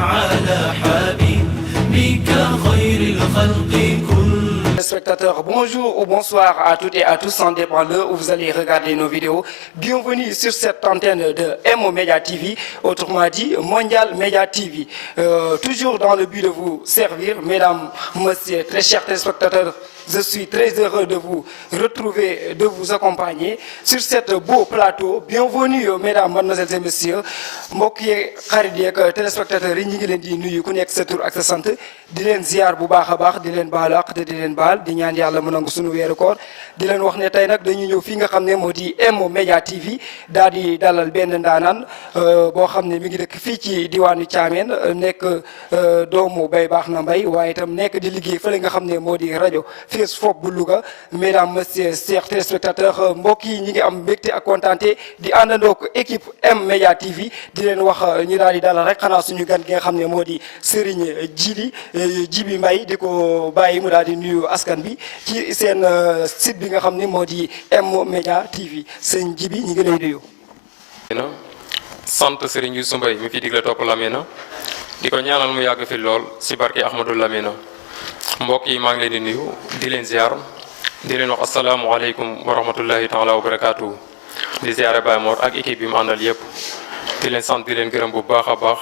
على حبيبك خير الخلق كل. Spectateurs, bonjour ou bonsoir à toutes et à tous, sans dépend l'heure où vous allez regarder nos vidéos. Bienvenue sur cette antenne de MO Media TV, autrement dit Mondial Media TV. Toujours dans le but de vous servir, mesdames, messieurs, très chers téléspectateurs. Je suis très heureux de vous retrouver, de vous accompagner sur cet beau plateau. Bienvenue, mesdames, mademoiselles et messieurs. mbokk yi xarit yi ak téléspectateurs yi ñu ngi leen di nuyu ku nekk sa tur ak sa sant di leen ziar bu baax a baax di leen baalu ak te di leen baal di ñaan yàlla mu nangu suñu weeru koor di leen wax ne tey nag dañu ñëw fii nga xam ne moo di MO Media TV daal di dalal benn ndaanaan boo xam ne mi ngi dëkk fii ci diwaanu Thiamène nekk doomu Bay Baax na Mbay waaye itam nekk di liggéey fële nga xam ne moo di rajo Fes Fop bu Louga. Mesdames, messieurs, chers téléspectateurs mbokk yi ñi ngi am mbégte ak kontaante di àndandoo ko équipe M Media TV di leen wax ñu daal di dalal rek xanaa suñu gan gi nga xam ne moo di Serigne Djiby Mbaye di ko bàyyi mu daal di nuyu askan bi ci seen site bi nga xam ne moo di M Media TV sëñ Djiby ñu ngi lay nuyu. sant Serigne Youssou Mbaye mi fi digle topp Lamina di ko ñaanal mu yàgg fi lool si barke Ahmadou Lamina mbokk yi maa ngi leen di nuyu di leen ziar di leen wax asalaamualeykum wa rahmatullahi taala wa barakaatu di ziare Baye Mor ak équipe bi mu àndal yëpp. di leen sant di leen gërëm bu baax a baax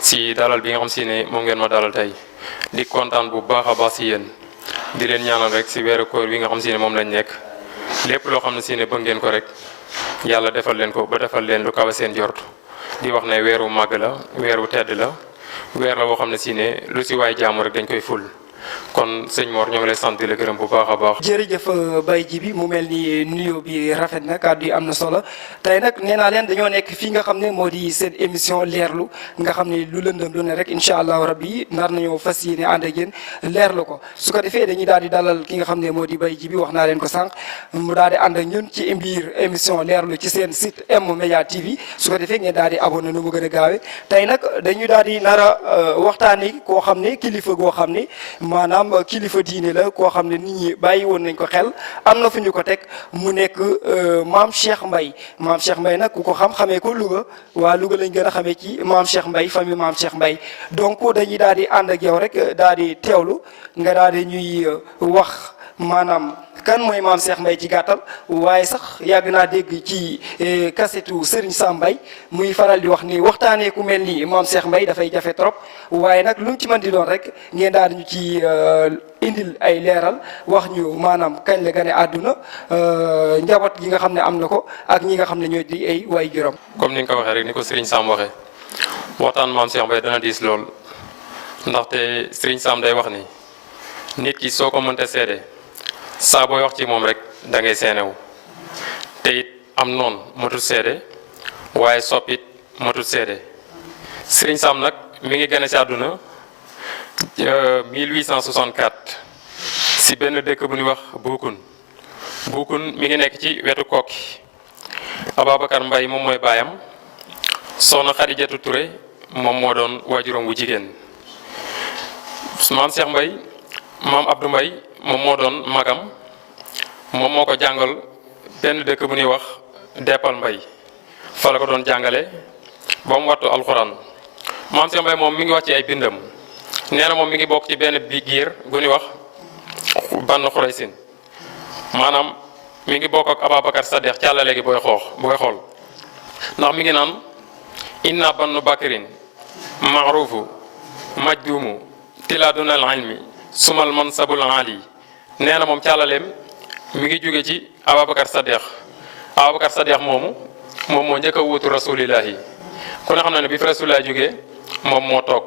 si dalal bi nga xam si ne moom ngeen ma dalal tey di kontaan bu baax a baax si yéen di leen ñaanal rek si weeru koor bi nga xam si ne moom lañ nekk lépp loo xam ne si ne bëgg ngeen ko rek yàlla defal leen ko ba defal leen lu kawe seen jort di wax ne weeru màgg la weeru tedd la weer la boo xam ne si ne lu si waay jaamu rek dañ koy ful. kon sëñ Mor ñoo ngi lay sant di la gërëm bu baax a baax. jërëjëf Baye Djiby mu mel ni nuyoo bi rafet na kàddu yi am na solo tey nag nee naa leen dañoo nekk fii nga xam ne moo di seen émission leerlu nga xam ne lu lëndëm lu ne rek incha allahu rabbi nar nañoo fas yéene ànd ak yéen leerlu ko su ko defee dañuy daal di dalal ki nga xam ne moo di Baye Djiby wax naa leen ko sànq mu daal di ànd ak ñun ci biir émission leerlu ci seen site M Media TV su ko defee ngeen daal di abonné nu mu gën a gaawee tey nag dañuy daal di nar a waxtaanee koo xam ne kilifa goo xam ne maanaam kilifa diine la koo xam ne nit ñi bàyyi woon nañ ko xel am na fu ñu ko teg mu nekk maam Cheikh Mbaye maam Cheikh Mbaye nag ku ko xamee ko Louga waa Louga lañ gën a xamee ci maam Cheikh Mbaye famille maam Cheikh Mbaye donc dañuy daal di ànd ak yow rek daal di teewlu nga daal di ñuy wax maanaam kan mooy maam Cheikh Mbaye ci gàttal waaye sax yàgg naa dégg ci kasetu Serigne Sam Mbaye muy faral di wax ni waxtaanee ku mel ni maam Cheikh Mbaye dafay jafe trop waaye nag lu mu ci mën di doon rek ngeen daal di ñu ci indil ay leeral wax ñu maanaam kañ la gane àdduna njaboot gi nga xam ne am na ko ak ñi nga xam ne ñooy di ay waay juróom. comme ni nga ko waxee rek ni ko Serigne Sam waxee waxtaan maam Cheikh Mbaye dana diis lool ndaxte Serigne Sam day wax ni nit ki soo ko mënta seede. saa booy wax ci moom rek da ngay seenewu te it am noon matul seede waaye soppit matul seede Serigne Sam nag mi ngi gane ci àdduna 1864 si benn dëkk bu ñuy wax Buukun mi ngi nekk ci wetu Kokki Ababacar Mbaye moom mooy baayam soxna Xadijatu Touré moom moo doon waajuram bu jigéen maam Cheikh Mbaye maam Abdou Mbaye moom moo doon magam moom moo ko jàngal benn dëkk bu ñuy wax Deppal Mbay fa la ko doon jàngale ba mu wattu alxuraan maam Cheikh Mbaye moom mi ngi wax ci ay bindam nee na moom mi ngi bokk ci benn bi giir gu ñuy wax Bann Xuraysin maanaam mi ngi bokk ak Ababacar Saddeex càllale gi booy xool ndax mi ngi naan inna bannu bakirin maarufu majdumu tilaadunal ilmi sumal mansabul ali nee na moom càllaleem mi ngi jóge ci Ababacar Saddeex moomu moom moo njëkk a wuutu rasulillahi ku ne xam ne bi fi rasulillahi jógee moom moo toog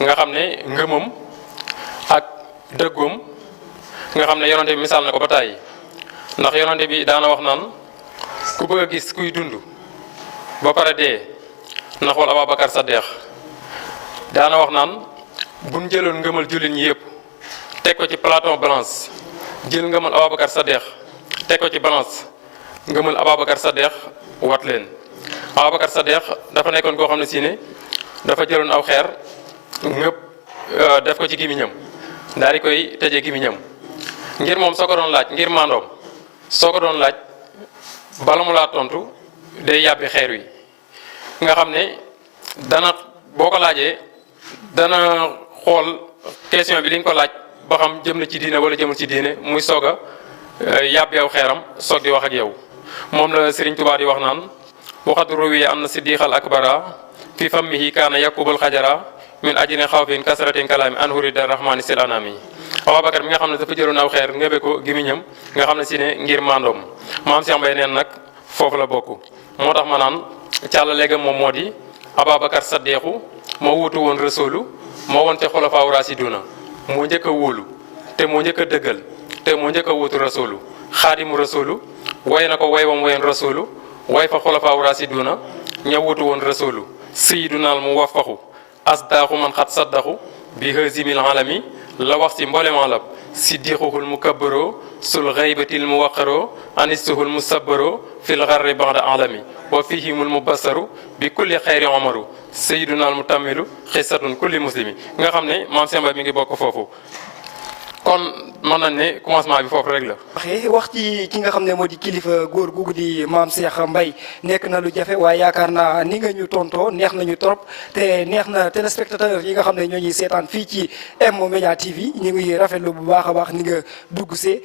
nga xam ne ngëmam ak dëggoom nga xam ne yonante bi misaal na ko ba tàyyi ndax yonante bi daana wax naan ku bëgg a gis kuy dund ba pare dee na xool Ababacar Saddeex daana wax naan buñ jëloon ngëmal jullit ñi yëpp teg ko ci plateau balance jël ngëmal Ababacar Saddeex teg ko ci balance ngëmal Ababacar Saddeex wat leen Ababacar Saddeex dafa nekkoon koo xam ne si ne dafa jëloon aw xeer ngëpp def ko ci gimiñam daal di koy tëjee gimiñam ngir moom soo ko doon laaj ngir maandoom soo ko doon laaj bala mu laa tontu day yàbbi xeer wi nga xam ne dana boo ko laajee dana xool question bi li nga ko laaj ba xam jëm na ci diine wala jëmul ci diine muy soog a yàbb yow xeeram soog di wax ak yow moom la Serigne Touba di wax naan waxat ruwiya am na siddiqal akbara fi fammihi kaana yakubul xajara min ajine xawfin kasratin kalaami an hurida rahmani sil anami Ababacar mi nga xam ne dafa jëloon aw xeer ngëbe ko gimiñam nga xam ne si ne ngir mandoom maam Cheikh Mbaye neen nag foofu la bokk moo tax ma naan càlla léegam moom moo di Ababacar saddeexu moo wuutu woon rasulu moo woon te xulafaaw raasiduna moo njëkk a wóolu te moo njëkk a dëggal te moo njëkk a wuutu rasulu xaadimu rasulu way na ko way wam wayoon rasulu way fa xulafaaw raasiduna ña wuutu woon rasulu sayidunal mu wafaxu asdaaxu man xat saddaxu bi hëzimil alami la wax ci mboolem alam siddiquhul mukabbaro sul xaybatil muwaqaro anistuhul musabbaro fil xarri ba'da alami wa fihimul mubassaru bi kulli xayri omaru sayidunal mutammilu xissatun kulli muslimi nga xam ne maam Cheikh Mbaye mi ngi bokk foofu kon mën nañ ne commencement bi foofu rek la. wax ci ki nga xam ne moo di kilifa góor googu di maam Cheikh Mbaye nekk na lu jafe waaye yaakaar naa ni nga ñu tontoo neex nañu trop te neex na téléspectateur yi nga xam ne ñoo ñuy seetaan fii ci M-Media TV ñu ngi rafetlu bu baax a baax ni nga dugg see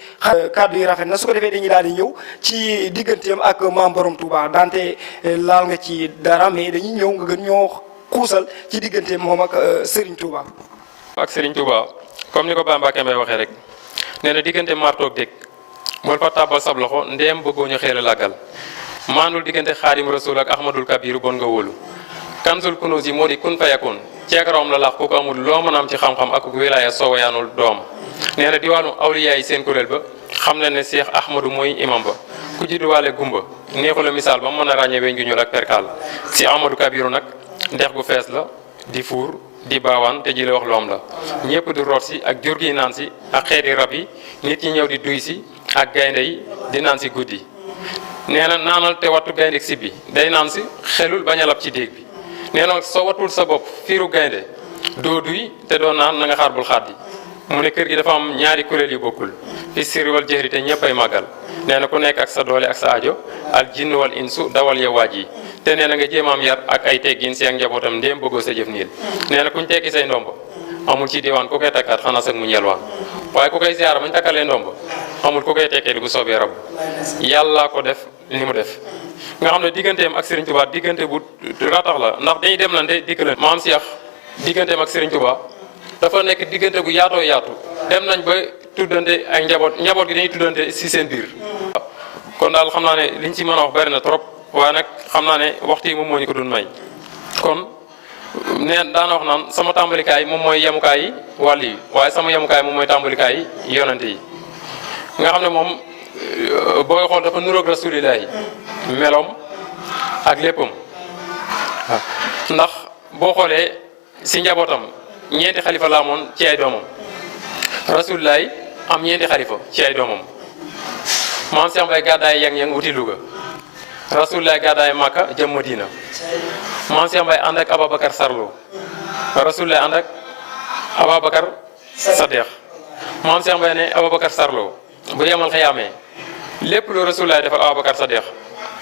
kàddu yi rafet na su ko defee dañuy daal di ñëw ci digganteem ak maam Borom Touba dante laal nga ci dara mais dañuy ñëw nga gën ñoo xuusal ci digganteem moom ak Serigne Touba. ak Serigne Touba. comme ni ko Ba Mbacke Mbaye waxee rek nee na diggante martoog dégg mool fa tàbbal sab loxo ndeem bëggoo ñu xeela làggal maanul diggante xaadim rasul ak ahmadul kabiru bon nga wóolu kansul kunuus yi moo di kun fayakoon ceekaroom la laax ku ko amul loo mën a am ci xam-xam ak wilaaya soo wayaanul doom nee na diwaanu awliyaa yi seen kuréel ba xam na ne Cheikh Ahmadou mooy imam ba ku judduwaale gumba neexu la misaal ba mën a ràññee weñ gu ñuul ak perkaal si ahmadou kabiru nag ndex gu fees la di fuur di baawaan te ji la wax loom la ñëpp di root si ak jur gi naan si ak xeeti rab yi nit ñi ñëw di duy si ak gaynde yi di naan si guddi nee na naanal te wattu gaynde si bi day naan si xelul bañ a lab ci déeg bi nee na soo wattul sa bopp fiiru gaynde doo duy te doo naan na nga xaar bul xaddi mu ne kër gi dafa am ñaari kuréel yu bokkul fi sirri wal jëhri te ñëpp ay màggal nee na ku nekk ak sa doole ak sa aajo al jinn wal insu dawal ya waaj yi te nee na nga jéemaam yar ak ay teggin si ak njabootam ndéem bëggoo sa jëf niil nee na kuñ tekki say ndomb amul ci diwaan ku koy takkaat xanaa sag mu ñelwaan waaye ku koy ziyaara bañ takkalee ndomb amul ku koy tekkee di bu soobee rab yàllaa ko def li mu def nga xam ne digganteem ak Serigne Touba diggante bu ratax la ndax dañuy dem lante dikk la maam Cheikh digganteem ak Serigne Touba dafa nekk diggante gu yaatoo yaatu dem nañ ba tuddante ak njaboot gi dañuy tuddante si seen biir kon daal xam naa ne liñ ci mën a wax bari na trop waaye nag xam naa ne waxtu yi moom moo ñu ko doon may kon nee daana wax naan sama tàmbalikaay moom mooy yemukaay yi wàll yi waaye sama yemukaay moom mooy tàmbalikaay yi yonante yi nga xam ne moom booy xool dafa nuroog rasulillahi meloom ak léppam waaw ndax boo xoolee si njabootam ñeenti xalifa la amoon ci ay doomam rasulillahi am ñeenti xalifa ci ay doomam maam Cheikh Mbaye gàddaay yang wuti Louga rasulillahi gàddaay Makka jëm Madina maam Cheikh Mbaye ànd ak Ababacar Sarlo rasulillahi ànd ak Ababacar Sadeex maam Cheikh Mbaye ne Ababacar Sarlo bu yemal xëyaamee lépp lu rasulillahi defal Ababacar Sadeex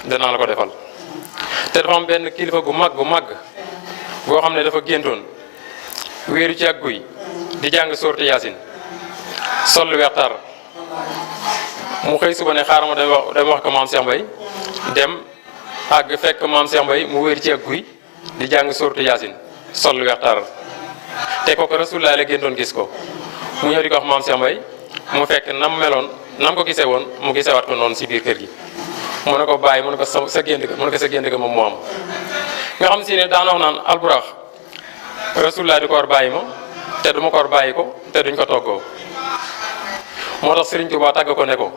danaa la ko defal te dafa am benn kilifa gu mag goo xam ne dafa géntoon wéeru ci ak guy di jàng soorte Yaasin sol lu weex tar mu xëy suba ne xaaral ma dem wax ko maam Cheikh Mbaye dem àgg fekk maam Cheikh Mbaye mu wéeru ci ak guy di jàng soorte Yaasin sol lu weex tar te kooku Rasulullah la géntoon gis ko mu ñëw di ko wax maam Cheikh Mbaye mu fekk nam meloon nam ko gisee woon mu gisewaat ko noonu si biir kër gi mu ne ko bàyyi mu ne ko sa gént ga mu ne ko sa gént ga moom moo am nga xam si ne daana wax naan alburax Rasulullah di ko war bàyyi ma te duma ko war bàyyi ko te duñ ko toggoo moo tax Serigne Touba tàgg ko ne ko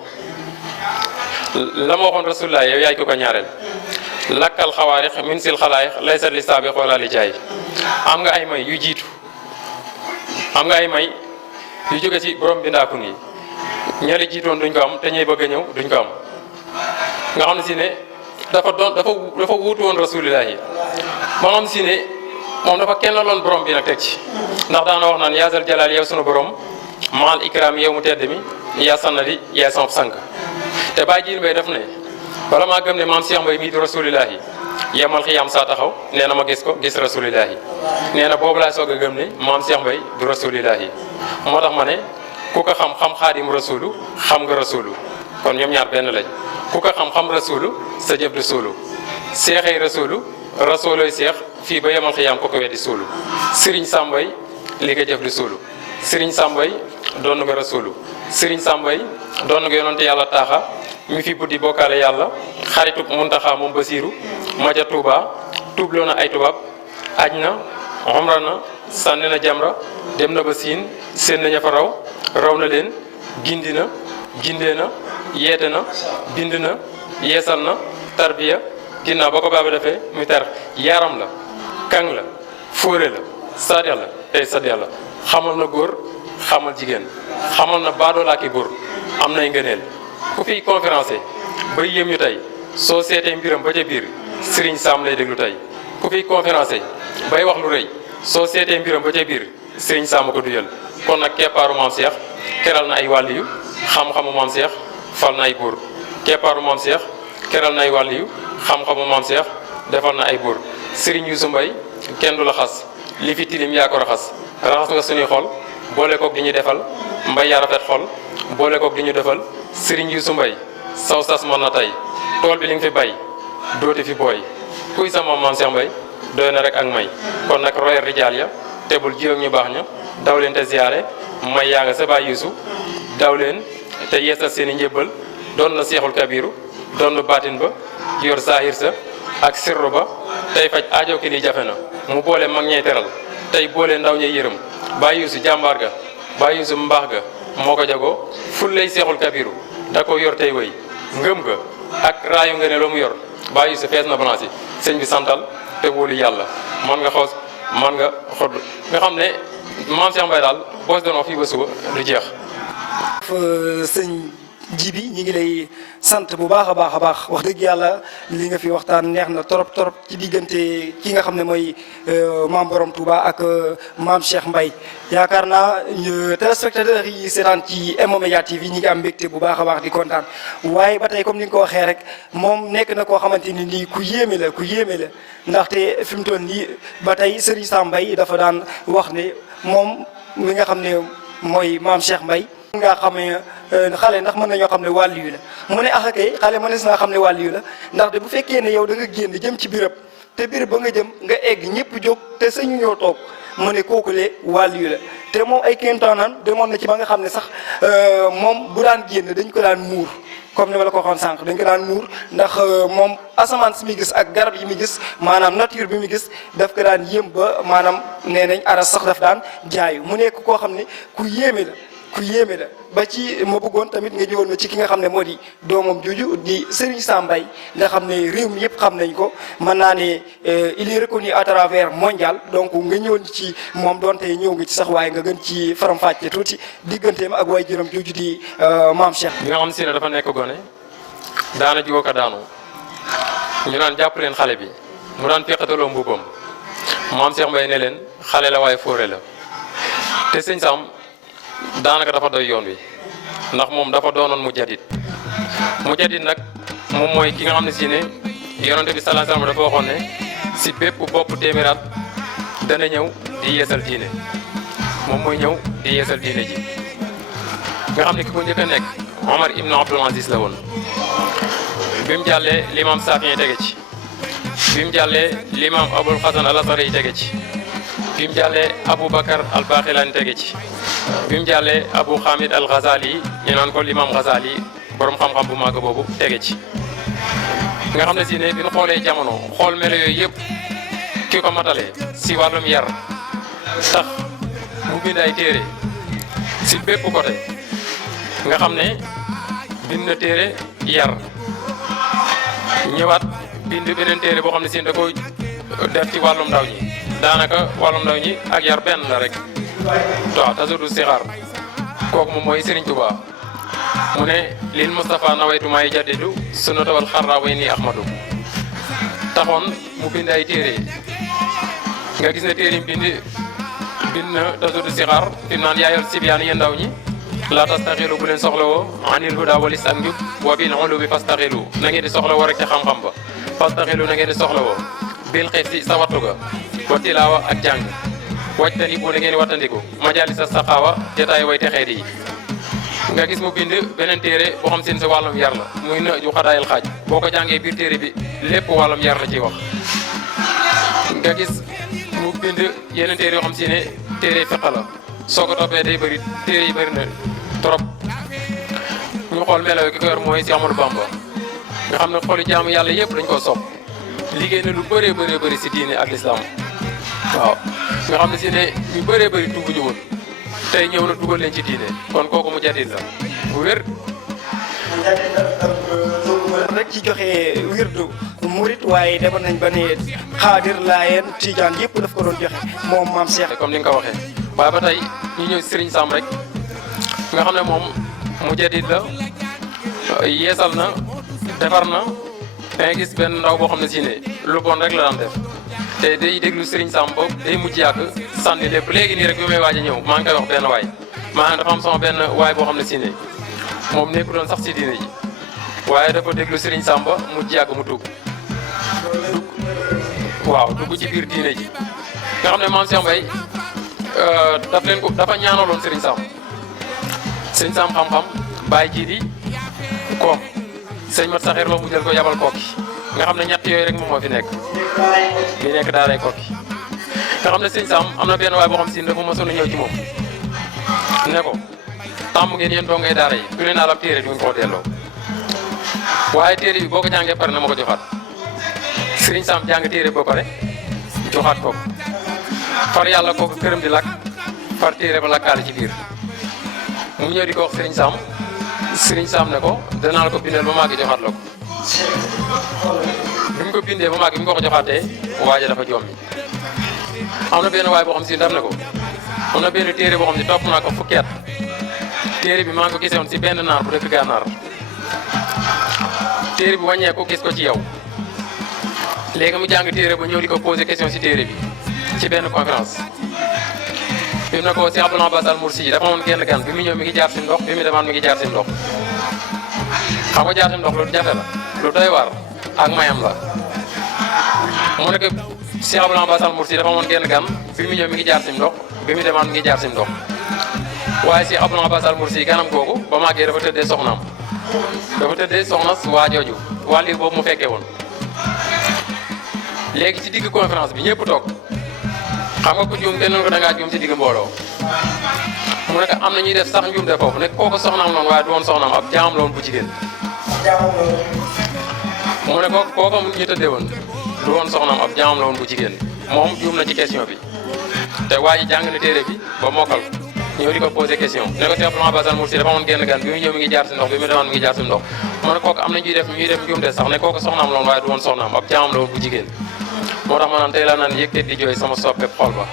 la ma waxoon Rasulullah yow yaay ko ko ñaareel lakkal xawaarix min sil xalaayix laysa li saabi xoolaa li jaay am nga ay may yu jiitu am nga ay may yu jóge ci borom bindaakun yi ñali jiitoon duñ ko am te ñuy bëgg a ñëw duñ ko am nga xam ne si ne dafa wuutu woon Rasulullah yi ba nga xam si ne moom dafa kenn loon borom bi nag teg ci ndax daana wax naan yaasal jalaal yow sunu borom maal ikram yow mu tedd mi yaa sannadi yaa samp sànq te bàyyi jiin bay def ne bala maa gëm ne maam Cheikh Mbaye mii di Rasulullah yi yemal xiyaam saa taxaw nee na ma gis ko gis rasulillahi nee na boobu laay soog a gëm ne maam Cheikh Mbaye du rasulillahi moo tax ma ne ku ko xam xaadim rasulu xam nga rasulu kon ñoom ñaar benn lañ ku ko xam rasulu sa jëf di suulu seexay rasulu rasulooy seex fii ba yemal xiyaam ko weddi suulu Serigne Sambay li nga jëf di suulu Serigne Sambay doon nga rasulu Serigne Sambay doon nga yonante yàlla taaxa mi fi buddi bokkaale yàlla xaritu Muntaxa moom Basiiru ma ca Tuuba tuubloo na ay tubaab aj na umra na sànni na jamra dem na ba siin seen naña fa raw na leen gindi na gindee na yeete na bind na yeesal na tarbiya ginnaaw ba ko baaba defee muy tar yaaram la kang la fóore la saat yàlla tey sat yàlla xamal na góor xamal jigéen xamal na baadoolaaki buur am nay ngëneel ku fiy conférencé ba yéem ñu tey soo seetee mbiram ba ca biir Serigne Sam lay déglu tey ku fiy conférencé bay wax lu rëy soo seetee mbiram ba ca biir Serigne Sam ko duyal kon nag keppaaru maam Cheikh keral na ay wàlliyu xam-xamu maam Cheikh fal na ay buur keppaaru maam Cheikh keral na ay wàlliyu xam-xamu maam Cheikh defal na ay buur Serigne Youssou Mbaye kenn du la xas li fi tilim yaa ko raxas nga suñuy xol boole koog di ñu defal mbay yaa rafet xol boole koog di ñu defal Serigne Youssou Mbaye saw sas mën na tey tool bi li nga fi bay dooti fi booy kuy sa maam Cheikh Mbaye doy na rek ak may kon nag royal rijaal ya tebul jiw ak ñu baax ña daw leen te ziyaare may yaa nga sa baay Youssou daw leen te yeesal seen i njébbal doon na seexul kabiru doon na baatin ba yor saahir sa ak sirru ba tey faj aajo ki li jafe na mu boole mag ñey teral tey boole ndaw ñey yërëm baay Youssou jàmbaar ga baay Youssou mbaax ga moo ko jagoo ful lay seexul kabiru da ko yor tey wéy ngëm ga ak raayu nga ne loo mu yor baay Youssou fees na balance yi sëñ bi santal te wóolu yàlla man nga xoos man nga xodd nga xam ne maam Cheikh Mbaye daal boo si doon wax fii ba suba du jeex. sëñ Jibi ñi ngi lay sant bu baax a baax wax dëgg yàlla li nga fi waxtaan neex na torop ci diggante ki nga xam ne mooy maam Borom Touba ak maam Cheikh Mbaye yaakaar naa téléspectateurs yi seetaan ci M-Media TV ñi ngi am mbégte bu baax a baax di kontaan waaye ba tey comme ni nga ko waxee rek moom nekk na koo xamante ni nii ku yéeme la ndaxte fi mu toll nii ba tey Serigne Sam Mbaye dafa daan wax ne moom mi nga xam ne mooy maam Cheikh Mbaye nga xamee xale ndax mën nañoo xam ne wàllu yu la mu ne kay xale mënees naa xam ne wàllu yu la ndaxte bu fekkee ne yow da nga génn jëm ci birab te birab ba nga jëm nga egg ñëpp jóg te sañu ñoo toog mu ne kookulee wàllu yu la te moom ay kéemtaanam demoon na ci ba nga xam ne sax moom bu daan génn dañ ko daan muur comme ni ma la ko waxoon sànq dañ ko daan muur ndax moom asamaan si muy gis ak garab yi muy gis maanaam nature bi muy gis daf ko daan yéem ba maanaam nee nañ aras sax daf daan jaayu mu nekk koo xam ne ku yéeme la ba ci ma bëggoon tamit nga ñëwoon ma ci ki nga xam ne moo di doomam juju di Serigne Sam Mbaye nga xam ne réew mi yëpp xam nañ ko mën naa ne il est reconnu à travers mondial donc nga ñëwoon ci moom doonte ñëw nga ci sax waaye nga gën ci faram-fàcce tuuti digganteem ak waay jërëm juju di maam Cheikh. bi nga xam si ne dafa nekk gone daana jiwoo ko daanu ñu naan jàpp leen xale bi mu daan feqataloo mbubbam maam Cheikh Mbaye ne leen xale la waaye fóore la te sëñ Sam daanaka dafa doy yoon wi ndax moom dafa doonoon mu jadit nag moom mooy ki nga xam ne si ne yonente bi sallallahu alayhi wasallam dafa waxoon ne si bépp bopp téeméeraat dana ñëw di yeesal diine moom mooy ñëw di yeesal diine ji nga xam ne ki ko njëkk a nekk Omar ibn Abdul Aziz la woon bi mu jàllee l'imam Safii tege ci bi mu jàllee l'imam Abul Hasan al Asari tege ci bi mu jàllee Abu Bakar al Baxilaani tege ci bi mu jàllee Abu Hamid al Ghazali ñu naan ko l'imam Ghazali borom xam-xam bu màgg boobu tege ci nga xam ne si ne bi ñu xoolee jamono xool melo yooyu yëpp ki ko matale si wàllum yar tax mu bind ay téere si bépp côté nga xam ne bind na téere yar ñëwaat bind beneen téere boo xam ne si da koy def ci wàllum ndaw ñi daanaka wàllum ndaw ñi ak yar benn la rek waaw tasudu sixaar kooku moom mooy Serigne Touba mu ne lil Moustapha nawaytu maay jaddidu sunnata wal xarra way nii Ahmadu taxoon mu bind ay téere nga gis ne téere yi bind na tasudu sixaar fi mu naan yaayal sibyaan yéen ndaw ñi la tastaxilu bu leen soxla woo anil huda walis ak njub wa bil ulubi fastaxilu na ngeen di soxla woo rek ci xam-xam ba fastaxilu na ngeen di soxla woo bil xif si sa wattu ga wa tilaawa ak jàng wajtani bu na ngeen di wattandiku majalis sa saxaawa jotaay way texeet yi nga gis mu bind beneen téere boo xam seen si wàllum yar la muy na ju xadaayal xaaj boo ko jàngee biir téere bi lépp wàllum yar la ciy wax nga gis mu bind yeneen téere yoo xam si ne téere fiq la soo ko toppee day bëri téere yi bëri na trop ñu xool melo ki ko yor mooy si Amadou Bamba nga xam ne xooli jaamu yàlla yëpp dañ koo sopp liggéey na lu bëree bëri si diine ak lislaam waaw nga xam ne si ne ñu bëree bëri tuubuñu woon tey ñëw na dugal leen ci diine kon kooku mu jadid la bu wér rek ci joxe wirdu murit waaye demoon nañ ba ne xaadir laayeen tijaan yëpp daf ko doon joxe moom maam Cheikh. comme ni nga ko waxee waaye ba tey ñu ñëw Serigne Sam rek nga xam ne moom mu jadid la yeesal na defar na da ngay gis benn ndaw boo xam ne si ne lu bon rek la daan def te day déglu Serigne Sam boobu day mujj yàgg sànni lépp léegi nii rek bi may waaj a ñëw maa ngi koy wax benn waay maanaam dafa am sama benn waay boo xam ne si ne moom nekku doon sax si diine ji waaye dafa déglu Serigne Sam ba mujj yàgg mu dugg waaw dugg ci biir diine ji nga xam ne maam Cheikh Mbaye daf leen ko dafa ñaanaloon Serigne Sam xam-xam bàyyi ji di koom sëñ Mat Saxir Lo mu jël ko yabal Kokki nga xam ne ñett yooyu rek moom moo fi nekk bi nekk daaray Kokki nga xam ne sëñ Sam am na benn waay boo xam si dafa mosoon a ñëw ci moom ne ko tàmm ngeen yéen doo ngay daara yi du leen daal ab téere duñ ko delloo waaye téere bi boo ko jàngee pare na ma ko joxaat sëriñ Sam jàng téere ba pare joxaat ko far yàlla kooku këram di lakk far téere ba lakkaale ci biir mu ñëw di ko wax sëriñ Sam ne ko danaa la ko bindal ba màgg joxaat la ko bi mu ko bindee ba màgg bi mu ko joxaatee waaja dafa jommi am na benn waay boo xam si daf ne ko am na benn téere boo xam si topp naa ko fukki at téere bi maa ngi ko gisewoon si benn naar bu dëkk gànnaar téere bi wàññeeku gis ko ci yow léegi mu jàng téere ba ñëw di ko posé question si téere bi ci benn conférence bi mu ne ko si Abdoul Abbas Al Moursi dafa amoon genn gan bi mu ñëw mi ngi jaar si ndox bi mu demaan mi ngi jaar si ndox xam nga jaar si ndox lu jafe la lu doy waar ak mayam la mu ne ko si Abdoul Abbas Al Moursi dafa amoon genn gan bi mu ñëw mi ngi jaar si ndox bi mu demaan mi ngi jaar si ndox waaye si Abdoul Abbas Al Moursi ganam googu ba màggee dafa tëddee soxnaam dafa tëddee soxna waa jooju waa liir boobu mu fekkee woon léegi ci digg conférence bi ñëpp toog xam nga ku juum kenn ko da ngaa juum ci digg mbooloo mu ne ko am na ñuy def sax njuumte foofu ne kooku soxnaam loon waaye du woon soxnaam ab jaamam la woon bu jigéen mu ne kooku ñu tëddee woon du woon soxnaam ab jaamam la woon bu jigéen moom juum na ci question bi te waa ji jàng na téere bi ba mokkal ñëw di ko posé question ne ko si Abdoul Abbas Al Moursi dafa amoon genn gan bi mu ñëw mi ngi jaar si ndox bi mu demaan mi ngi jaar si ndox mu ne kooku am na ñuy def njuumte sax ne kooku soxnaam la woon waaye du woon soxnaam ab jaamam la woon bu jigéen moo tax ma naan tey laa naan yëg di jooy sama soppe xol ba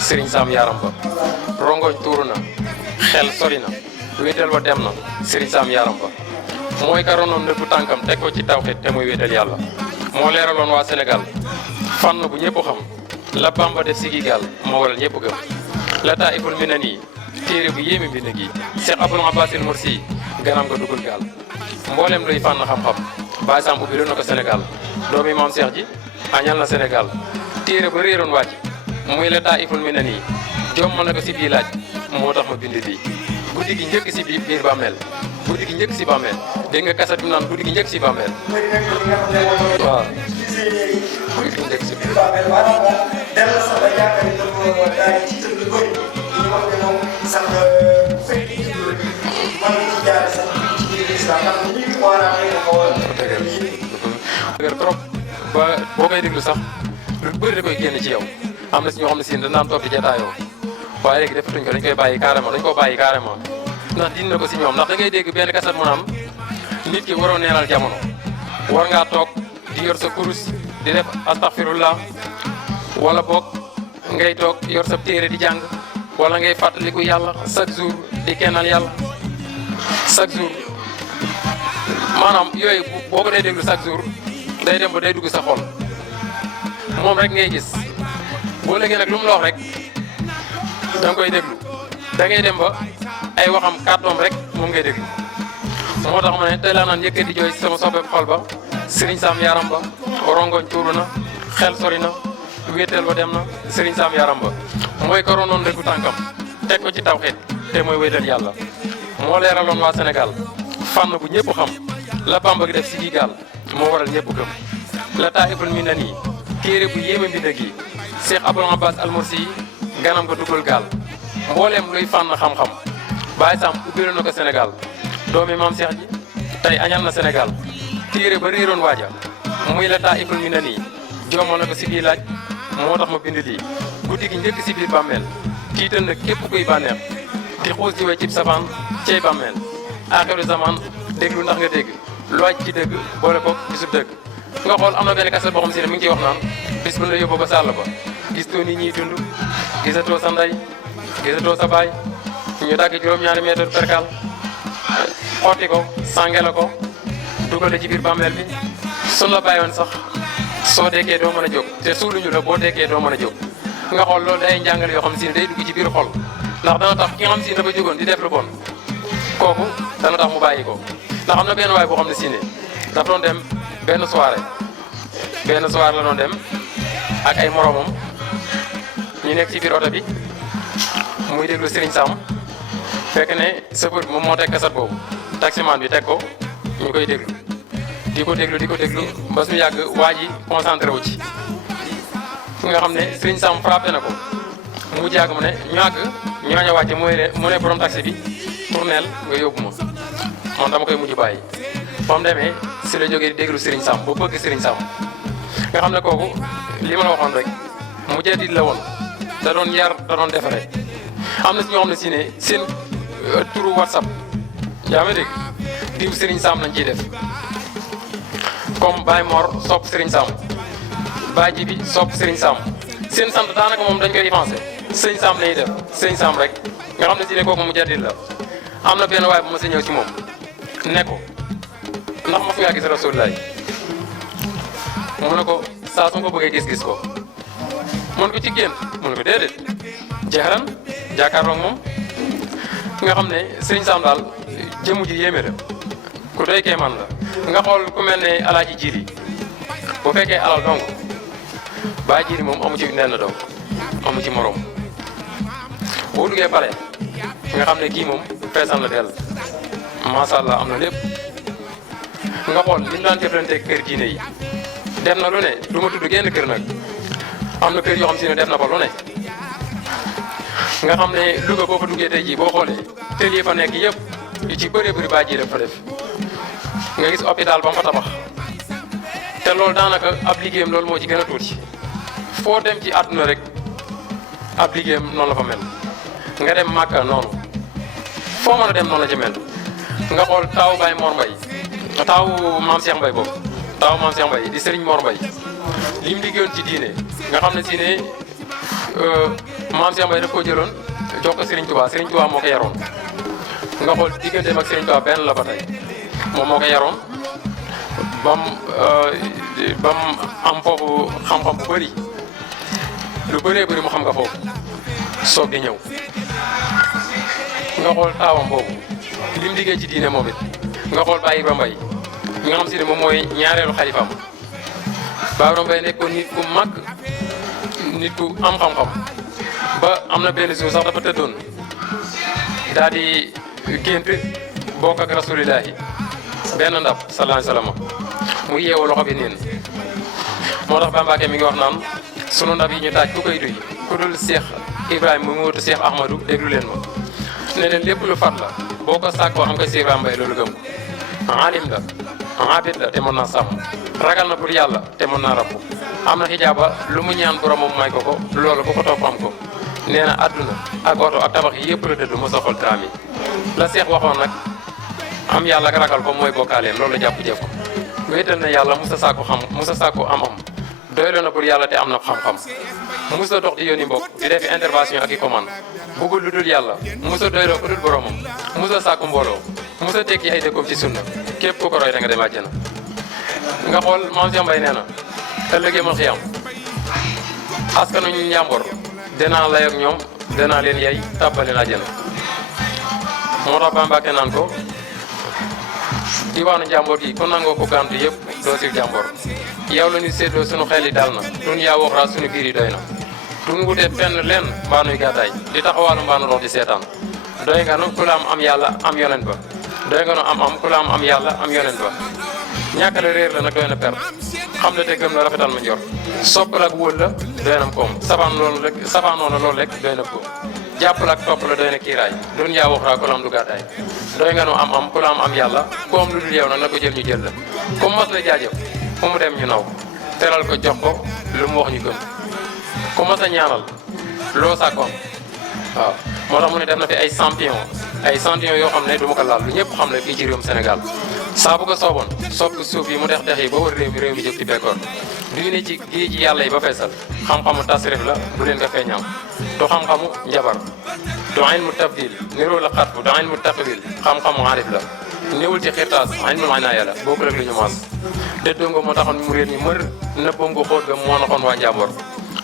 Serigne Sam yaram ba rongoñ tuuru na xel sori na wéetal ba dem na Serigne Sam yaram ba mooy ka ronoon nëbbu tànkam teg ko ci tawhid te muy wéetal yàlla moo leeraloon waa Sénégal fànn bu ñëpp xam la Bamba def si gi gaal moo waral ñëpp gëm la taa iful mi na nii téere bu yéeme mbind gi Cheikh Abdoul Abbas Al Moursi ganam nga dugul gaal mboolem luy fànn xam-xam Baye Sam ubbi na ko Sénégal doomi maam Cheikh ji añal na Sénégal téere ba réeroon wàcc muy la taa iful mi na nii jom na ko si bii laaj moo tax ma bind lii guddi gi njëkk si biir bàmmeel guddi gi njëkk si bàmmeel dégg nga kasat bi mu naan guddi gi njëkk si bàmmeel waaw guddi gi njëkk si biir bàmmeel dëgër trop ba boo koy déglu sax lu bëri da koy génn ci yow am na si ñoo xam ne si dañ daan toog di jataayoo waaye léegi defatuñ ko dañ koy bàyyi carrément dañ koo bàyyi carrément ndax dindi na ko si ñoom ndax da ngay dégg benn kaset mu naan nit ki waroo neenal jamono war ngaa toog di yor sa kurus di def astaghfirullah wala boog ngay toog yor sa téere di jàng wala ngay fàttaliku yàlla chaque jour di kennal yàlla chaque jour maanaam yooyu boo ko dee déglu chaque jour day dem ba day dugg sa xol moom rek ngay gis boo léegi nag lu mu la wax rek da nga koy déglu da ngay dem ba ay waxam kàddoom rek moom ngay déglu moo tax ma ne tey laa naan yëkkati jooy sama soppeeku xol ba Serigne Sam yaram ba rongoñ tuuru na xel sori na wéetal ba dem na Serigne Sam yaram ba mooy ko ronoon dëggu tànkam teg ko ci tawxiid te mooy wéetal yàlla moo leeraloon waa Sénégal fànn bu ñëpp xam la Bamba gi def si gi gaal moo waral ñëpp gëm la Taiful Minan yi téere bu yéeme mbind gi Cheikh Abdoul Abbas Al Mursi yi ganam ko dugal gaal mbooleem luy fànn xam-xam Baye Sam ubbiloon na ko Sénégal doomi maam Cheikh ji tey añal na Sénégal téere ba réeroon waaja muy la Taiful Minan yi joomal na ko si biir laaj moo tax ma bind lii guddi gi njëkk si biir bàmmeel tiital na képp kuy bànneex di xuus di way cib safaan cey bàmmeel aaxiru zaman déglu ndax nga dégg looj ci dëgg boole ko bisub dëgg nga xool am na benn kaset boo xam si ne mi ngi ciy wax naan bis bu la yóbbu ba sàll ba gis too nit ñiy dund gisatoo sa ndey gisatoo sa baay ñu dagg juróom-ñaari mètre perkal xotti ko sànge la ko dugale ci biir bàmmeel bi sun la bàyyoon sax soo dekkee doo mën a jóg te suuluñu la boo dekkee doo mën a jóg nga xool loolu day njàngale yoo xam si ne day dugg ci biir xol ndax dana tax ki nga xam si ne dafa jógoon di def lu bon kooku dana tax mu bàyyi ko ndax am na benn waay boo xam ne si ne dafa doon dem benn soirée la doon dem ak ay moromam ñu nekk ci biir oto bi muy déglu Serigne Sam fekk ne chauffeur bi moom moo teg kaset boobu taximan bi teg ko ñu koy déglu di ko déglu ba su yàgg waa ji concentré wu ci nga xam ne Serigne Sam frappé na ko mu jàgg mu ne ñooña wàcce mu ne borom taxi bi tourneel nga yóbbu ma man dama koy mujj bàyyi ba mu demee si la jógee di déglu Serigne Sam ba bëgg Serigne Sam nga xam ne kooku li ma la waxoon rek mu jadid la woon da doon yar da doon defare am na si ñoo xam ne si ne seen turu WhatsApp yaa ma dégg diw Serigne Sam lañ ciy def comme Baye Mor sopp Serigne Sam Baye Jibi sopp Serigne Sam seen sant daanaka moom dañ koy avancé Serigne Sam lañuy def Serigne Sam rek nga xam ne si ne kooku mu jadid la am na benn waay bu ma sa ñëw ci moom ne ko ndax mas ngaa gis Rasulullah mu ne ko saa su nga ko bëggee gis-gis ko mun ko ci génn mun ko déedéet jeexaran jàkkaarloog moom nga xam ne Serigne Sam daal jëmu ji yéeme la ku doy keemaan la nga xool ku mel ne alaaji jiiri bu fekkee alal donc baa jiiri moom amu ci nenn donc amu ci morom boo duggee pare nga xam ne kii moom feesal na dell macha allah am na lépp nga xool li mu daan jëflanteeg kër diine yi def na lu ne du ma tudd genn kër nag am na kër yoo xam si ne def na fa lu ne nga xam ne Louga boo fa duggee tey jii boo xoolee tël yi fa nekk yëpp yu ci bëree bëri baa ji def fa def nga gis hôpital ba mu fa tabax te loolu daanaka ab liggéeyam loolu moo ci gën a tuuti foo dem ci àdduna rek ab liggéeyam noonu la fa mel nga dem Màkka noonu foo mën a dem noonu la ci mel nga xool taawu Baye Mor Mbaye taawu Maam Cheikh Mbaye boobu taawu Maam Cheikh Mbaye di Serigne Mor Mbaye li mu liggéeyoon ci diine nga xam ne si ne Maam Cheikh Mbaye daf koo jëloon jox ko Serigne Touba moo ko yaroon nga xool digganteem ak Serigne Touba benn la ba tey moom moo ko yaroon bam am foofu xam-xam bu bëri lu bëree bëri mu xam nga foofu soog di ñëw nga xool taawam boobu li mu liggéey ci diine moom it nga xool Baye Ibra Mbaye mi nga xam si ne moom mooy ñaareelu xalifaam Baye Ibra Mbaye nekkoon nit ku mag nit ku am xam-xam ba am na benn jour sax dafa tëddoon daal di gént bokk ak rasulillahi benn ndab sallallahu alayhi wasallam mu yeewu loxo bi niin moo tax Bambaake mi ngi wax naan sunu ndab yi ñu taaj ku koy duy ku dul Cheikh Ibrahima mu wutu Cheikh Ahmadou déglu leen ma ne leen lépp lu fat la boo ko sàkkoo xam nga Cheikh Ibrahima Mbaye loolu gëm alim la abid la te mën naa sàmm ragal na pour yàlla te mën naa rabbu am na xijaaba lu mu ñaan boromam may ko ko loolu ku ko topp am ko nee na àdduna ak oto ak tabax yi yëpp la dëddu mos a xool daraam yi la Cheikh waxoon nag am yàlla ak ragal ko mooy bokkaaleem loolu jàpp jëf ko wéetal na yàlla musa sàkku am-am doyloo na pour yàlla te am na xam-xam musa dox di yónni mbokk di defi intervention ak i commande bëggul lu dul yàlla musa doyloo ku dul boromam musa sàkku mbooloo musa tekki ay dëkkoom ci sunna képp ku ko roy da nga dem àjjana nga xool Maam Cheikh Mbaye nee na ëllëgee mal xiyam askanu ñu njàmbor danaa lay ak ñoom danaa leen yay tàbbale na àjjana moo tax Bambaake naan ko diwaanu njàmbor gi kon nangoo ko gàntu yëpp doo si jàmbor yow la ñu séddoo sunu xel yi dal na dun yaa wax raa sunu biir yi doy na dun wutee fenn leen mbaanuy gàddaay di taxawaalu mbaanu dox di seetaan doy nga nu ku la am yàlla am yonent ba doy nga nu am ku la am yàlla am yonent ba ñàkk la réer la nag doy na per xam la te gëm la rafetal ma njor sopp la ak wóol la doy na koom sabaan noonu loolu rek doy na koom jàpp la ak topp la doy na kiiraay dun yaa wax raa ku la am du gàddaay doy nga nu am ku la am yàlla ku am lu dul yow nag na ko jël ñu jël la comme mas la jaajëf fu mu dem ñu naw teral ko jox ko lu mu wax ñu gëm ku mas a ñaanal loo sàkkoon waaw moo tax mu ne def na fi ay champion yoo xam ne du ma ko laal lu ñëpp xam ne fii ci réewum Sénégal saa bu ko sooboon soppi suuf yi mu dex yi ba wër réew mi jóg ci bekkoor duñu ne ci géej ji yàlla yi ba feesal xam-xamu tasrif la bu leen ko feeñaam du xam-xamu njabar du ilmu tabdil niroo la xatfu du ilmu taqwil xam-xamu arif la néewul ci xirtaas ilmul inaaya la bokkul ak lu ñu maas déddoo nga moo taxoon mu réer ñu mër nëbbam nga xóot ga moo naxoon waa njàmboor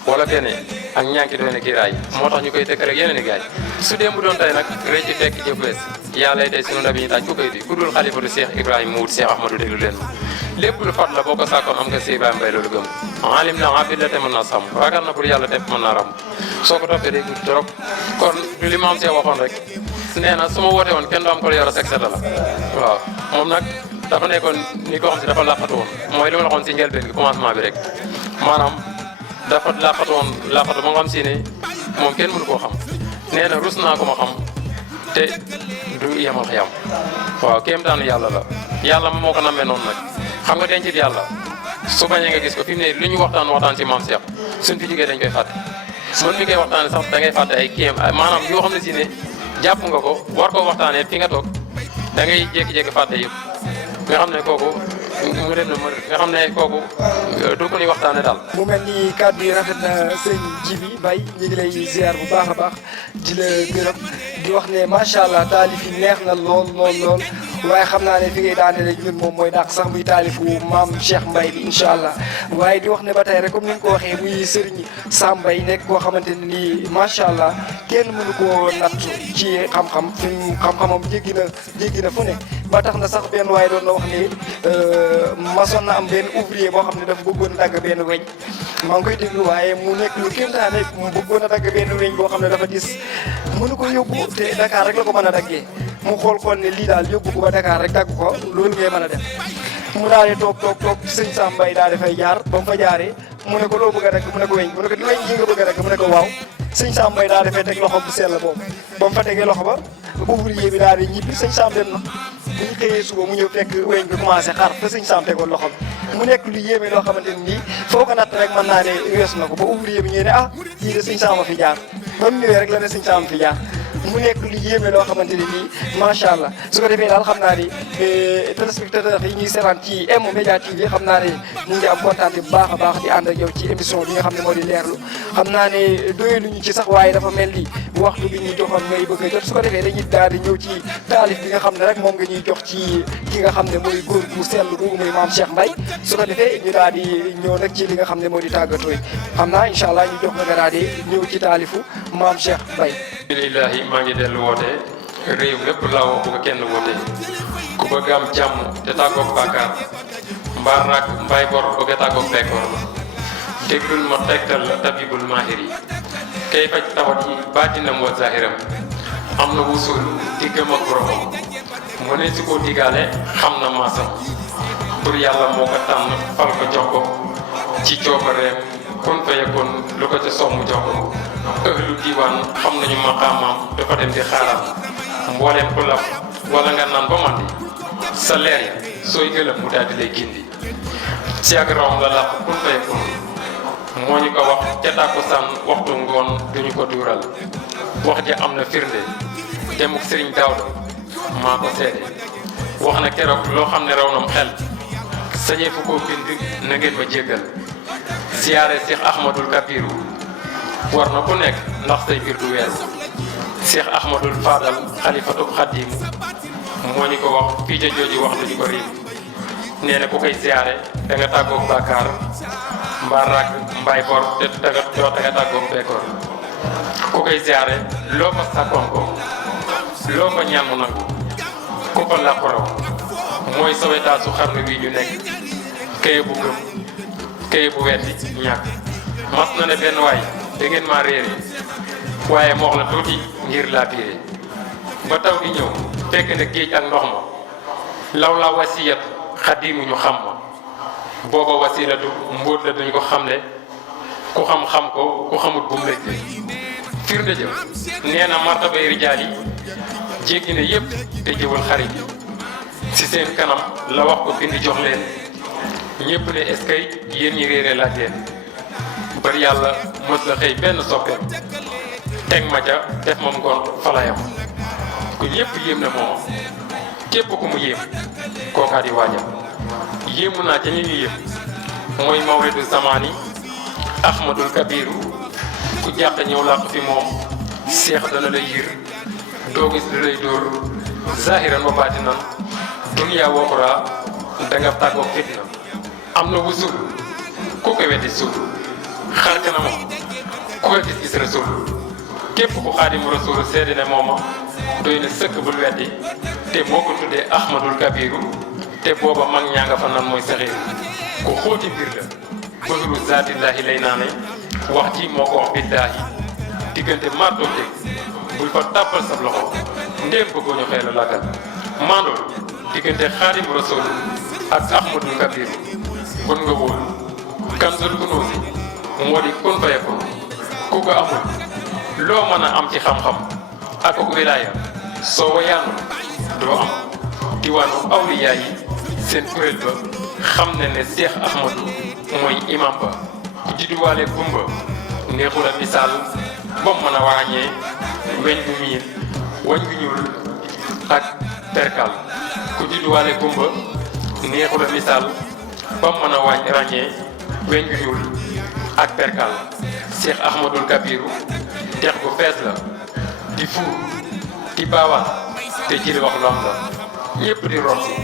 wala gene ak ñànki doy na kiiraay moo tax ñu koy tëkk rek yeneen i gaay su démb doon tey nag rëy ci fekk jëf wees yàlla tey sunu ndab yi ñu taaj ku koy di ku dul xalifatu Cheikh Ibrahima mu wut Cheikh Ahmadou déglu leen lépp lu fat la boo ko sàkkoon am nga Cheikh Ibrahima Mbaye loolu gëm alim na abid la te mën naa sàmm ragal na pour yàlla te mën naa ram soo ko toppee day gudd trop kon li maam Cheikh waxoon rek nee na su ma woote woon kenn du am ko la yor a sexe la waaw moom nag dafa nekkoon ni ko xam si dafa làqatu woon mooy li ma la waxoon si njëlbeen gi commencement bi rek maanaam dafa làqatu ba nga xam si ne moom kenn mënu koo xam nee na rus naa ko ma xam te du yemal xiyam waaw kéemtaanu yàlla la yàlla moo ko nammee noonu nag xam nga denc yàlla su bañee nga gis ko fi mu ne lu ñu waxtaan si maam Cheikh suñ fi jógee dañ koy fàtte mën mi koy waxtaane sax da ngay fàtte ay kéem maanaam yoo xam ne si ne jàpp nga ko war koo waxtaanee fi nga toog da ngay jékki-jékki fàtte yëpp nga xam ne kooku mu dem na mër nga xam ne kooku du ko ni waxtaane daal. mu mel ni kàddu yi rafet na sëñ Djiby Mbaye ñu ngi lay ziar bu baax a baax di la gërëm di wax ne macha allah taalif yi neex na lool waaye xam naa ne fi ngay daane rek ñun moom mooy dàq sax muy taalifu maam Cheikh Mbaye bi incha allah waaye di wax ne ba tey rek comme ni nga ko waxee muy Serigne Sam Mbaye nekk koo xamante ne nii macha allah kenn mënu koo natt ci xam-xam fi xam-xamam jéggi na fu ne ba tax na sax benn waaye doon na wax ne masoon na am benn ouvrier boo xam ne dafa bëggoon a dagg benn weñ maa ngi koy déglu waaye mu nekk lu kéemtaane mu bëggoon a dagg benn weñ boo xam ne dafa dis mënu ko yóbbu te Dakar rek la ko mën a daggee mu xool ne lii daal yóbbu ko ba Dakar rek dagg ko loolu ngay mën a def mu daal di toog sëñ Sam Mbaye daal di fay jaar ba mu fa jaaree mu ne ko loo bëgg a dagg mu ne ko weñ mu ne ko di weñ ji nga bëgg a dagg mu ne ko waaw sëñ Sam Mbaye daal di fay teg loxo bu sell boobu ba mu fa tegee loxo ba ouvrier bi daal di ñibbi sëñ Sam dem na bu ñu xëyee suba mu ñëw fekk weñ bi commencé xar fa sëñ Sam tegoon loxo bi mu nekk lu yéeme loo xamante ne nii foo ko natt rek mën naa ne weesu na ko ba ouvrier bi ñëwee ne ah kii de sëñ Sam a fi jaar ba mu ñëwee rek la ne sëñ Sam fi jaar mu nekk lu yéeme loo xamante ne nii macha allah su ko defee daal xam naa ni téléspectateurs yi ñuy seetaan ci M-Media TV xam naa ne ñu ngi am kontaan bu baax a baax di ànd ak yow ci émission bi nga xam ne moo di leerlu xam naa ne doyaluñu ci sax waaye dafa mel ni waxtu bi ñuy joxoon ngay bëgg a jot su ko defee dañuy daal di ñëw ci taalif bi nga xam ne rek moom nga ñuy jox ci ki nga xam ne mooy góor gu sell googu muy maam Cheikh Mbaye su ko defee ñu daal di ñëw nag ci li nga xam ne moo di tàggatoo yi xam naa incha allah ñu jox nga daal di ñëw ci taalifu maam Cheikh Mbaye. alhamdulilah maa ngi dellu woote réew mépp laa woo bu ko kenn woote ku bëgg am jàmm te tàggoog bàkkaar mbaa raak mbaay bor bëgg a tàggoog bekkoor déglul ma tegtal la tabibul mahir yi kay faj tawat yi baatinam wa zahiram am na wusul diggam ak boromam mu ne si ko digaale xam na maasam pour yàlla moo ko tànn fal ko jox ko ci coobareem kon fa yakun lu ko ca somm jox ko ëhlu diiwaan xam nañu maqaamaam dafa dem di xaaral mbooleem ku lab wala nga naan ba mandi sa leer ya sooy gëlëm mu daal di lay gindi ci ak rawam la làpp kun fa yakun moo ñu ko wax ca tàkkusaan waxtu ngoon duñu ko duural wax ja am na firnde demuk sëriñ Daawda maa ko seede wax na keroog loo xam ne raw nam xel sañee fu ko bind na ngeen ma jéggal ziyaare Cheikh Ahmadul Kabiru war na ku nekk ndax say mbir du weesu Cheikh Ahmadul Fadal xalifatub Xadim moo ñu ko wax fii ca jooju wax duñu ko riim nee na ku koy ziyaare da nga tàggoog bàkkaar mbaa raak mbaay bor te da nga tàggoog bekkoor ku koy ziyaare loo ko sàkkoon ko loo ko ñaan mu nangu ku ko làpp raw mooy sawetaasu xarnu wi ñu nekk kaye bu gëm kaye bu weddi ñàkk mas na ne benn waay da ngeen maa réere waaye moox la tuuti ngir laa biire ba taw di ñëw fekk na géej ak ndox ma law la wasiyat xadimu ñu xam ma booba wasilatu mbóot la duñ ko xamle ku xam-xam ko ku xamut bu mu rëcc firnde jëf nee na martabay rijaal yi jéggi ne yépp te jëwal xarit yi ci seen kanam la wax ko bind jox leen ñépp ne est-ce que yéen ñi réere laaj leen bari yàlla mës la xëy benn soppeem teg ma ca def moom ngoon falayam ku ñépp yéem ne mooma képp ku mu yéem kookaa di waajam yéemu naa ca ñi ñu yéem mooy mawridu zamaani ahmadul kabiru ku jàq ñëw làq fi moom seex dana la yiir doo gis lu lay dóor zahiran wa baatinan duniyaa woxuraa danga tàggoog fitna am na wusul ku ko weddi suul xar kanamam ku ko gis rasul képp ku xaadimu rasul seede ne mooma doy na sëkk bul weddi te moo ko tuddee ahmadul kabiru te booba mag ñaa nga fa nan mooy saxiir ku xóoti mbir la bëgru zaatillaahi lay naane wax ji moo ko wax billaahi diggante martoog dég bul fa tàppal sab loxo ndéem bëggoo ñu xëy la làggal mandool diggante xaadimu rasul ak ahmadul kabiru kon nga wóol kanzul kunuusi moo di kun fayakun ku ko amul loo mën a am ci xam-xam ak wilaaya soo wayaanul doo am diwaanu awliyaa yi seen kuréel ba xam ne ne Seex Ahmadu mooy imam ba ku judduwaale gumba neexul a misaal ba mën a wàññee weñ gu miin wañ gu ñuul ak perkal ku judduwaale gumba neexul a misaal ba mën a ràññee weñ gu ñuul ak perkal Seex Ahmadul Kabiru dex gu fees la di fuur di baawaan te ci li wax lu am la ñépp di root si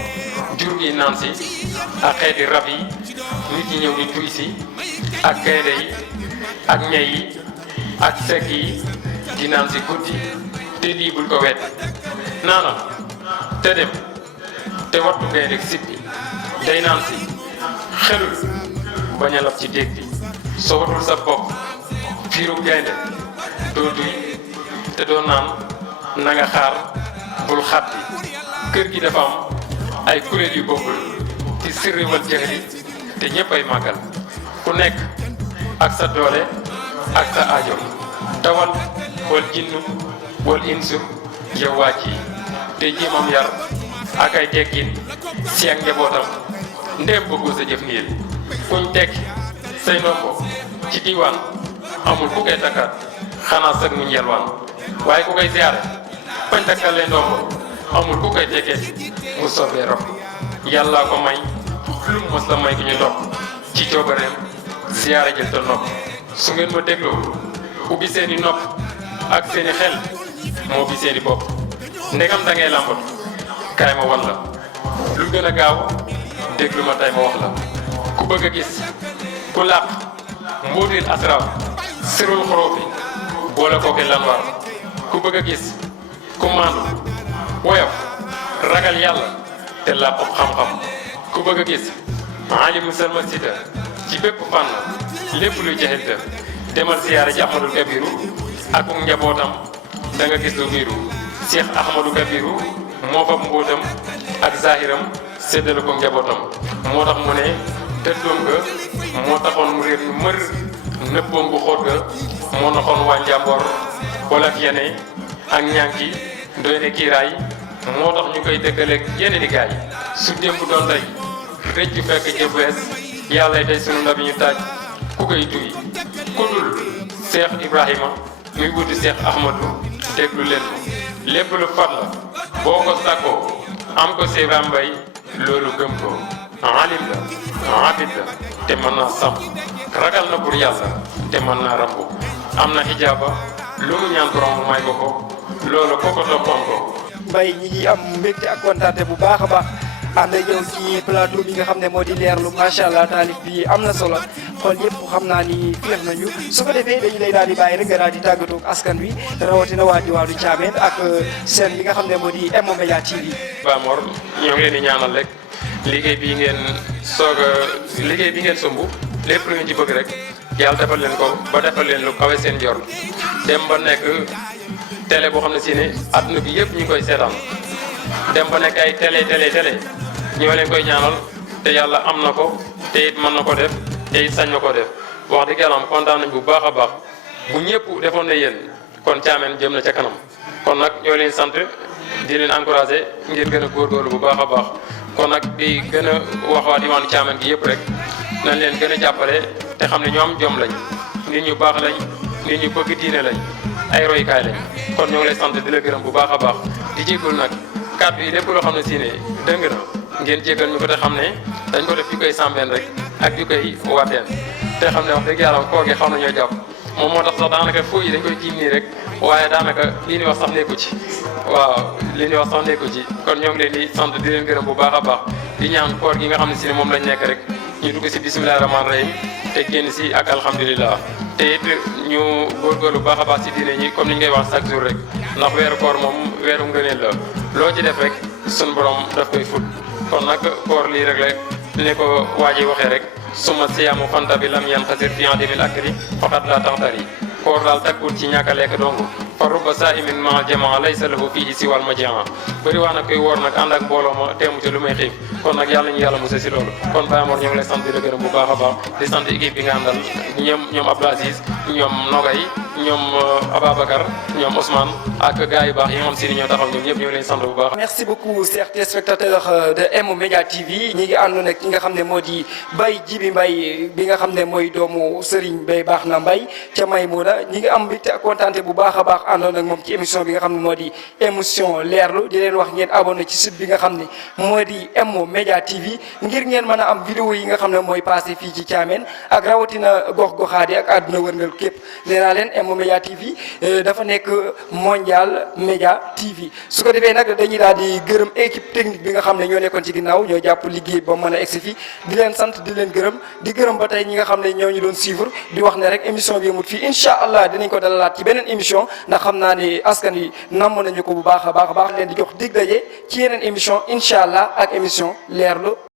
jur gi naan si ak xeeti rab yi nit ñi ñëw di tuy si ak gaynde yi ak ñey yi ak sekk yi di naan si guddi te lii bul ko wet naanam te dem te wattu gaynde sippi day naan si xelul bañ a lab ci déeg bi soo watul sa bopp fiiru gaynde doo duy te doo naan na nga xaar bul xàtti kër gi dafa am ay kuréel yu bokkul ci sirri wal jahri te ñépp ay màggal ku nekk ak sa doole ak sa aajo tawal wal jinnu wal insu yow wàcc yi te jéemam yar ak ay teggin si ak njabootam ndéem bëggu sa jëf niil kuñ tekki say ndombo ci diiwaan amul ku koy takkaat xanaa sëg mu njelwaan waaye ku koy siyaare bañ takkal leen ndombo amul ku koy tekkee mu soobee rob yàllaa ko may lu mos la may gi ñu topp ci coobareem siyaare jël ta nopp su ngeen ma dégloo ubbi seeni nopp ak seeni xel moo bi seeni bopp ndegam da ngay làmbatu kaay ma wan la lu gën a gaaw déglu ma tay ma wax la ku bëgg a gis ku làq mbóotil asraar sirul xoroofi boole kooke lanwaar ku bëgg a gis ku maandu woyof ragal yàlla te làqu xam-xam ku bëgg a gis alimu salma sita ci bépp fànn lépp luy jaxilta demal siyaare ji Ahmadul Kabiru ak njabootam da nga gis lu biiru Seex Ahmadou Kabiru moo fab mbóotam ak zahiram séddale ko njabootam moo tax mu ne dëddoom ga moo taxoon mu réer mër nëbboom bu xóot ga moo naxoon waa njàmboor wala yene ak ñànki doy ne kiiraay moo tax ñu koy dëggaleeg yeneen i gaay su démb doon tey rëcc fekk jëf wees yàlla tey sunu ndabi ñu taaj ku koy duy ku dul Seex Ibrahima muy wuti Seex Ahmadou déglu leen ko lépp lu fat la boo ko sàkkoo am ko Seydou Mbaye loolu gëm ko alim la abid la te mën naa sàmm ragal na pour yàlla te mën naa rambu am na xijaaba lu mu ñaan borom mu may ko ko loolu ko ko toppoon ko. Mbaye ñi ngi am mbégte ak kontaante bu baax a baax ànd ak yow ci plateau bi nga xam ne moo di leerlu macha allah taalif bi am na solo xool yëpp xam naa ni féex nañu su ko defee dañu lay daal di bàyyi rek nga daal di tàggatoo ak askan wi rawatina waa diwaanu Thiamène ak seen bi nga xam ne moo di M-Media TV. Ba Mor ñoo ngi leen di ñaanal rek liggéey bi ngeen sumb lépp lu ngeen ci bëgg rek yàlla defal leen ko ba defal leen lu kawe seen jor dem ba nekk télé boo xam ne si ne adduna bi yëpp ñu koy seetaan dem ba nekk ay télé ñoo leen koy ñaanal te yàlla am na ko te it mën na ko def te it sañ na ko def wax dëgg yàlla am kontaan nañ bu baax a baax bu ñëpp defoon na yéen kon Thiamène jëm na ca kanam kon nag ñoo leen sant di leen encouragé ngeen gën a góorgóorlu bu baax a baax kon nag di gën a wax waa diwaanu Thiamène gi yëpp rek nañ leen gën a jàppale te xam ne ñoom jom lañ nit ñu baax lañ nit ñu bëgg diine lañ ay roykaay lañ kon ñoo ngi lay sant di la gërëm bu baax a baax di jéggul nag kàddu yi lépp loo xam ne si ne dëng na ngeen jéggal ñu ko te xam ne dañ ko def di koy sàmbeen rek ak di koy waddeen te xam ne wax dëgg yàlla koor gi xam nañoo jàpp moom moo tax sax daanaka foo yi dañ koy tiim nii rek waaye daanaka li ñuy wax sax nekku ci waaw li ñuy wax sax nekku ci kon ñoo ngi leen di sant di leen gërëm bu baax a baax di ñaan koor gi nga xam ne si ne moom lañ nekk rek ñu dugg si bisimilah rahmaani rahim te génn si ak alhamdulilah te it ñu góorgóorlu bu baax a baax si diine ñi comme ni ñu koy wax chaque jour rek ndax weeru koor moom weeru ngëneel la loo ci def rek sun borom daf koy ful kon nag koor lii rek ne ko waa ji waxee rek suma siyaamu fanta bi lam yan xasir fi adimil akri faqat la taxtari koor daal takkul ci ñàkk a lekk dong fa rubba saa'imin ma jamaa laysa lahu fihi siwal ma jamaa bëri waa nag koy woor nag ànd ak mbooloo ma teemu ci lu may xiif kon nag yàlla ñu yàlla musal si loolu kon Baye Mor ñoo ngi lay sant di la gërëm bu baax a baax di sant équipe bi nga àndal ñoom Abdou Aziz ñoom Nogay ñoom Ababacar ñoom Ousmane ak gars yu baax yi nga xam si ni ñoo taxaw ñoom ñëpp ñoo leen sant bu baax. merci beaucoup chers téléspectateurs de M-Media TV ñi ngi àndoon ak ki nga xam ne moo di Baye Djibi Mbaye bi nga xam ne mooy doomu Serigne Baye baax na Mbaye ca Maymuna ñi ngi am mbégte ak kontaante bu baax a baax àndoon ak moom ci émission bi nga xam ne moo di émission leerlu di leen wax ngeen abonné ci site bi nga xam ne moo di M-Media TV ngir ngeen mën a am vidéo yi nga xam ne mooy passé fii ci Thiamène ak rawatina gox-goxaadi ak àdduna wërngal képp nee naa leen M-Media TV dafa nekk Mondial Media TV su ko defee nag dañuy daal di gërëm équipe technique bi nga xam ne ñoo nekkoon ci ginnaaw ñoo jàpp liggéey ba mën a egsi fii di leen sant di leen gërëm di gërëm ba tey ñi nga xam ne ñoo ñu doon suivre di wax ne rek émission bi amut fii incha allah dinañ ko dalalaat ci beneen émission ndax xam naa ne askan wi namm nañu ko bu baax a baax leen di jox dig daje ci yeneen émission incha allah ak émission leerlu